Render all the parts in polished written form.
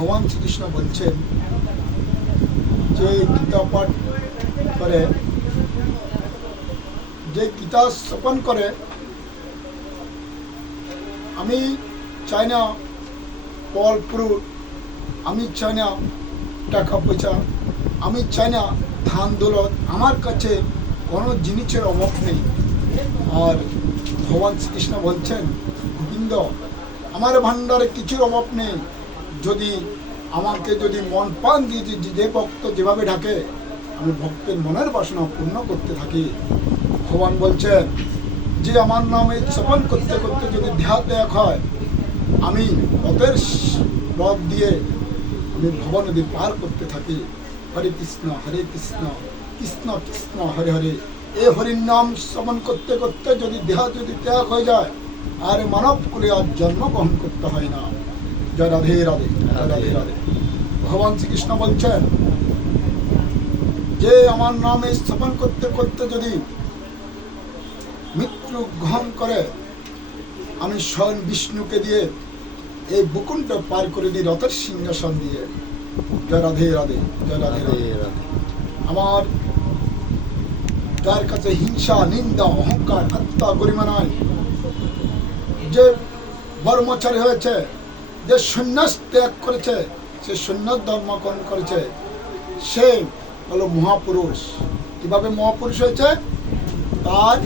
ভগবান শ্রীকৃষ্ণ বলছেন যে গীতা পাঠ করে, যে গীতা স্থাপন করে, আমি চাই না ফল ফ্রুট, আমি চাই না টাকা পয়সা, আমি চাই না ধান দৌলত, আমার কাছে কোনো জিনিসের অভাব নেই। আর ভগবান শ্রীকৃষ্ণ বলছেন, গোবিন্দ আমার ভাণ্ডারে কিছুর অভাব নেই। যদি আমাকে মন প্রাণ দিয়ে যে ভক্ত যেভাবে ডাকে, আমি ভক্তের মনের বাসনা পূর্ণ করতে থাকি। ভগবান বলছেন যে আমার নামে শ্রবণ করতে করতে যদি ধ্যান দেয়া হয়, আমি রথের রথ দিয়ে আমি ভব নদী পার করতে থাকি। হরে কৃষ্ণ কৃষ্ণ কৃষ্ণ হরে হরে। এই হরির নাম শ্রবণ করতে করতে যদি দেহ ত্যাগ হয়ে যায়, আর মানব কুলে আর জন্মগ্রহণ করতে হয় না। জয় রাধে রাধে, রাধে রাধে। ভগবান শ্রীকৃষ্ণ বলছেন যে আমার নামে স্থাপন করতে করতে যদি মৃত্যু গ্রহণ করে, আমি স্বয়ং বিষ্ণুকে দিয়ে এই বুকুণ্ড পার করে দিই রথের সিংহাসন দিয়ে। জয় রাধে রাধে, জয় রাধে রাধে। আমার যার কাছে হিংসা, নিন্দা, অহংকার, আত্মা গরিমা নাই, যে ব্রহ্মচারী হয়েছে, যে সন্ন্যাস ত্যাগ করেছে, সে সন্ন্যাস ধর্মকরণ করেছে, সে হলো মহাপুরুষ। কিভাবে মহাপুরুষ হয়েছে? তার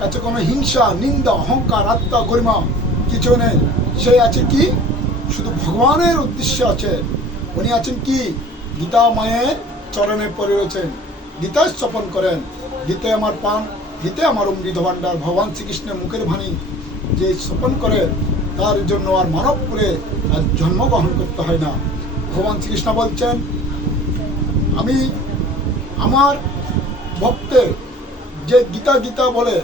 কাছে কোনো হিংসা, নিন্দা, অহংকার, আত্মা গরিমা কিছু নেই। সে আছে কি? শুধু ভগবানের উদ্দেশ্যে আছে। উনি আছেন কি? গীতা মায়ের চরণে পড়ে রয়েছেন, গীতা স্থাপন করেন। গীতে আমার পান, গীতে আমার অমৃত ভাণ্ডার। ভগবান শ্রীকৃষ্ণের মুখের বাণী যে স্থাপন করে, তার জন্য আর মানব করে আর জন্মগ্রহণ করতে হয় না। ভগবান শ্রীকৃষ্ণ বলছেন, আমি আমার ভক্তের যে গীতা বলে